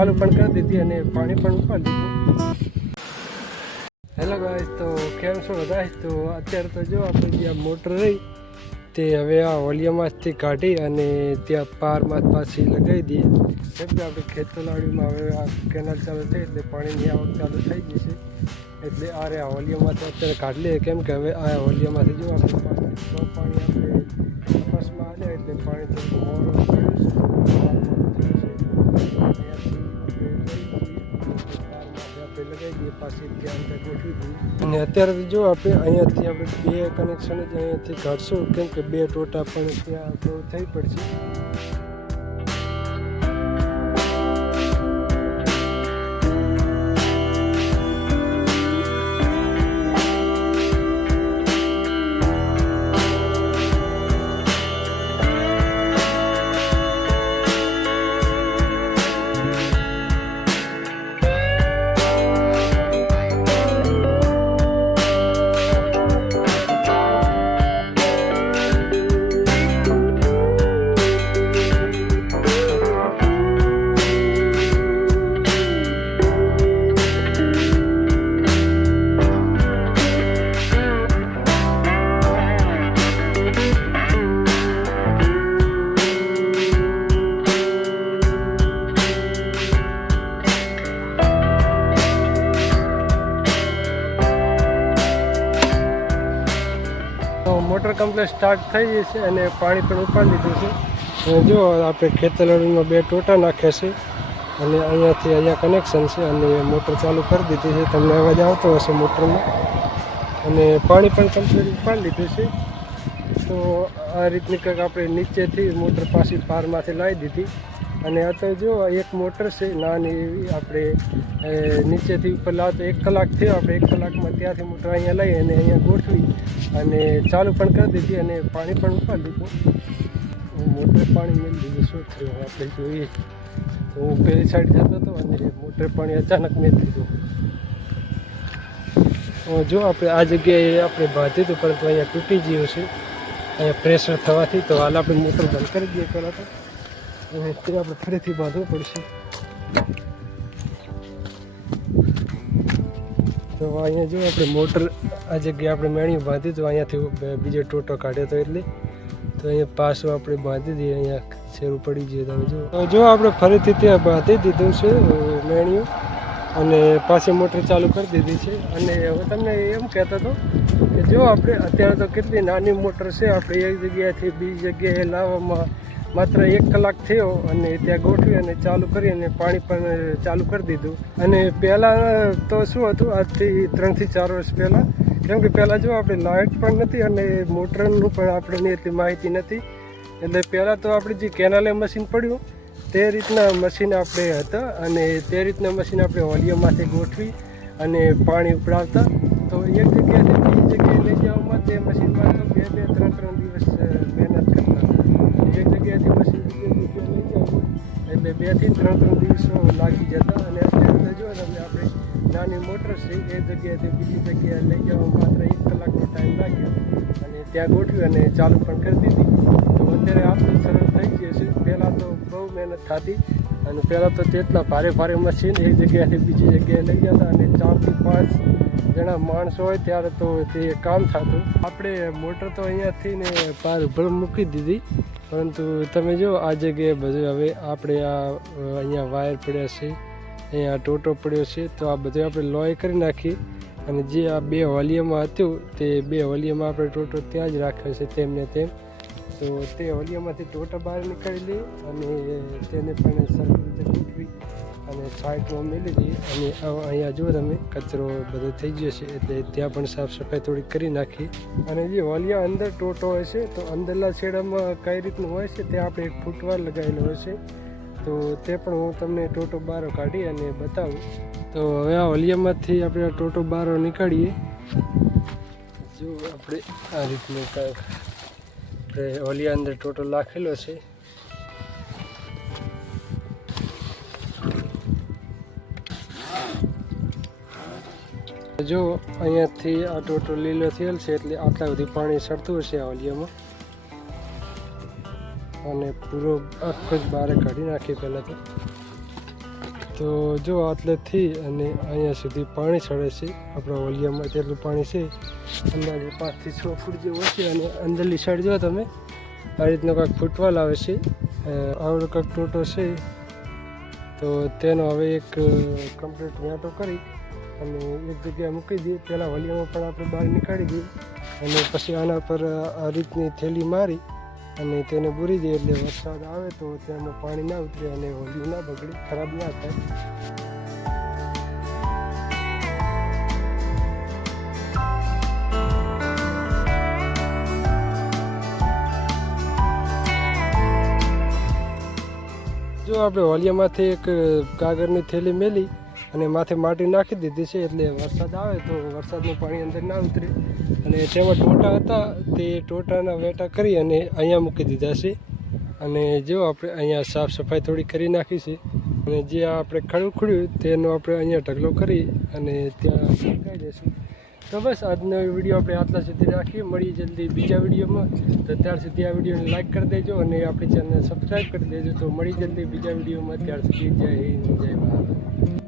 ચાલુ પણ કરી દીધી અને પાણી પણ ઉપાડી દીધું. હેલો ગાઈસ, તો કેમ છો બધા? તો અત્યારે તો જો આપણે જ્યાં મોટર રહી તે હવે આ ઓલિયામાંથી કાઢી અને ત્યાં પારમાં પાછી લગાવી દઈએ. કેમ કે આપણે ખેતલાડીમાં હવે આ કેનાલ ચાલુ થઈ એટલે પાણીની આવક ચાલુ થઈ ગઈ છે. એટલે આ રે આ ઓલિયામાંથી અત્યારે કાઢી લઈએ. કેમ કે હવે આ ઓલિયામાંથી જો આપણે પાણી આપણે કપાસમાં આવ્યા એટલે પાણી થોડું મોડું થયું છે. લગાવી દઈએ પાછી ત્યાં અંદર ગોઠવી દઈએ. અને અત્યારે તો જો આપણે અહીંયાથી આપણે 2 કનેક્શન જ અહીંયાથી કાઢશું. કેમ કે 2 ટોટા પણ ત્યાં થઈ પડશે. મોટર કમ્પ્લીટ સ્ટાર્ટ થઈ ગઈ છે અને પાણી પણ ઉપાડી લીધું છે. અને જો આપણે ખેતરવાડીમાં 2 ટોટા નાખ્યા છે અને અહીંયાથી અહીંયા કનેક્શન છે અને મોટર ચાલુ કરી દીધી છે. તમને અવાજ આવતો હશે મોટરમાં. અને પાણી પણ કમ્પ્લીટ ઉપાડી લીધું છે. તો આ રીતની કંઈક આપણે નીચેથી મોટર પાછી પારમાંથી લાવી દીધી. અને આ તો જો એક મોટર છે નાની એવી, આપણે નીચેથી ઉપર લાવતો 1 કલાક થયો. આપણે 1 કલાકમાં ત્યાંથી મોટર અહીંયા લઈ અને અહીંયા ગોઠવી અને ચાલુ પણ કરી દીધી અને પાણી પણ ઉપાડી દીધું. મોટર પાણી મેળવી દીધું. શું થયું આપણે જોઈએ. તો હું પેલી સાઈડ જતો હતો અને મોટર પાણી અચાનક મેળવી દીધું. જો આપણે આ જગ્યાએ આપણે બાંધ્યું હતું પરંતુ અહીંયા તૂટી ગયું છે અહીંયા પ્રેશર થવાથી. તો હાલ આપણે મોટર બંધ કરી દઈએ પહેલાં તો, અને તે આપણે ફરીથી બાંધવું પડશે. તો અહીંયા જો આપણે મોટર આ જગ્યાએ આપણે મેળવી બાંધી તો અહીંયાથી બીજો ટોટો કાઢ્યો હતો એટલે તો અહીંયા પાછું આપણે બાંધી દઈએ. અહીંયા શેરું પડી ગયું તમે જો આપણે ફરીથી ત્યાં બાંધી દીધું છે મેણિયું અને પાછી મોટર ચાલુ કરી દીધી છે. અને હવે તમને એમ કહેતો હતો કે જો આપણે અત્યારે તો કેટલી નાની મોટર છે, આપણે એક જગ્યાએથી બીજી જગ્યાએ લાવવામાં માત્ર 1 કલાક થયો અને ત્યાં ગોઠવી અને ચાલુ કરી અને પાણી પણ ચાલુ કરી દીધું. અને પહેલાં તો શું હતું, આજથી 3 થી 4 વર્ષ પહેલાં, કેમ કે પહેલાં જો આપણે લાઇટ પણ નથી અને મોટરનું પણ આપણને એટલી માહિતી નથી. એટલે પહેલાં તો આપણે જે કેનાલે મશીન પડ્યું તે રીતના મશીન આપણે હતા અને તે રીતના મશીન આપણે ઓલિયામાંથી ગોઠવી અને પાણી ઉપડાવતા. તો એક જગ્યાએથી બીજી જગ્યાએ લઈ જવામાં તે મશીનમાં તો 2-3 દિવસ મહેનત કરતા. એક જગ્યાએથી મશીન બીજી જગ્યાએ લઈ જવું એટલે 2 થી 3 દિવસો લાગી જતા. અને અત્યારે જો તમે આપણે નાની મોટર છે એ જગ્યાએથી બીજી જગ્યાએ લઈ જવામાં માત્ર 1 કલાકનો ટાઈમ લાગ્યો અને ત્યાં ગોઠવી અને ચાલુ પણ કરી દીધી. તો અત્યારે આપણે સરળ થઈ ગયું છે. પહેલાં તો બહુ મહેનત થતી અને પહેલાં તો તેટલા ભારે મશીન એક જગ્યાએથી બીજી જગ્યાએ લઈ જતા અને 4 થી 5 જણા માણસો હોય ત્યારે તો તે કામ થતું. આપણે મોટર તો અહીંયાથી ને પાર ઉપર મૂકી દીધી, પરંતુ તમે જો આ જગ્યાએ બધું હવે આપણે આ અહીંયા વાયર પડ્યા છે, અહીંયા ટોટો પડ્યો છે, તો આ બધું આપણે લોય કરી નાખી અને જે આ 2 હોલિયામાં હતું તે 2 હોલિયામાં આપણે ટોટો ત્યાં જ રાખ્યો છે તેમને તેમ. તો તે હોલિયામાંથી ટોટા બહાર નીકાળી લઈ અને તેને પણ સરખી રીતે ગોઠવી અને સાઈડમાં મેળવી દઈએ. અને અહીંયા જો તમે કચરો બધો થઈ ગયો છે એટલે ત્યાં પણ સાફ સફાઈ થોડી કરી નાખી. અને જે હોલિયા અંદર ટોટો હોય છે તો અંદરના છેડામાં કઈ રીતનું હોય છે તે આપણે એક ફૂટવાર લગાવેલો હોય છે. તો તે પણ હું તમને ટોટો બારો કાઢી અને બતાવું. તો હવે આ હોલિયામાંથી આપણે આ ટોટો બારો નીકાળીએ. જો આપણે આ રીતનું કાંઈક આપણે હોલિયા અંદર ટોટો નાખેલો છે. જો અહીંયાથી આ ટોટો લીલો થયેલ છે એટલે આટલા સુધી પાણી સડતું હશે આ હોલિયામાં. અને પૂરો આખો જ બહાર કાઢી નાખીએ પહેલાં તો જો આટલેથી અને અહીંયા સુધી પાણી ચડે છે. આપણા વલિયામાં તેટલું પાણી છે, અંદાજે 5 થી 6 ફૂટ જેવું હશે. અને અંદરની સાઈડ જો તમે આ રીતનો કાંઈક ફૂટવાલ આવે છે, આવડો કાંઈક ટોટો છે. તો તેનો હવે એક કમ્પ્લીટ મેટો કરી અને એક જગ્યાએ મૂકી દઈએ. પહેલાં વલિયામાં પણ આપણે બહાર નીકાળી દઈએ અને પછી આના પર આ રીતની થેલી મારી અને તેને બૂરી દઈએ. એટલે વરસાદ આવે તો તેમાં પાણી ના ઉતરે અને હોલિયું ના બગડે, ખરાબ ના થાય. જો આપણે હોલિયામાંથી એક કાગળની થેલી મેલી અને માથે માટી નાખી દીધી છે. એટલે વરસાદ આવે તો વરસાદનું પાણી અંદર ના ઉતરે. અને તેમાં ટોટા હતા, તે ટોટાના વેટા કરી અને અહીંયા મૂકી દીધા છે. અને જો આપણે અહીંયા સાફ સફાઈ થોડી કરી નાખી છે. અને જે આપણે ખડું ખુડ્યું તેનો આપણે અહીંયા ઢગલો કરી અને ત્યાં મુકાઈ દઈશું. તો બસ આજનો વિડીયો આપણે આટલા સુધી રાખીએ. મળીએ જલ્દી બીજા વિડીયોમાં. તો ત્યાર સુધી આ વિડીયોને લાઈક કરી દેજો અને આપણી ચેનલને સબસ્ક્રાઈબ કરી દેજો. તો મળી જલ્દી બીજા વિડીયોમાં. ત્યાર સુધી જય હિન્દ, જય ભારત.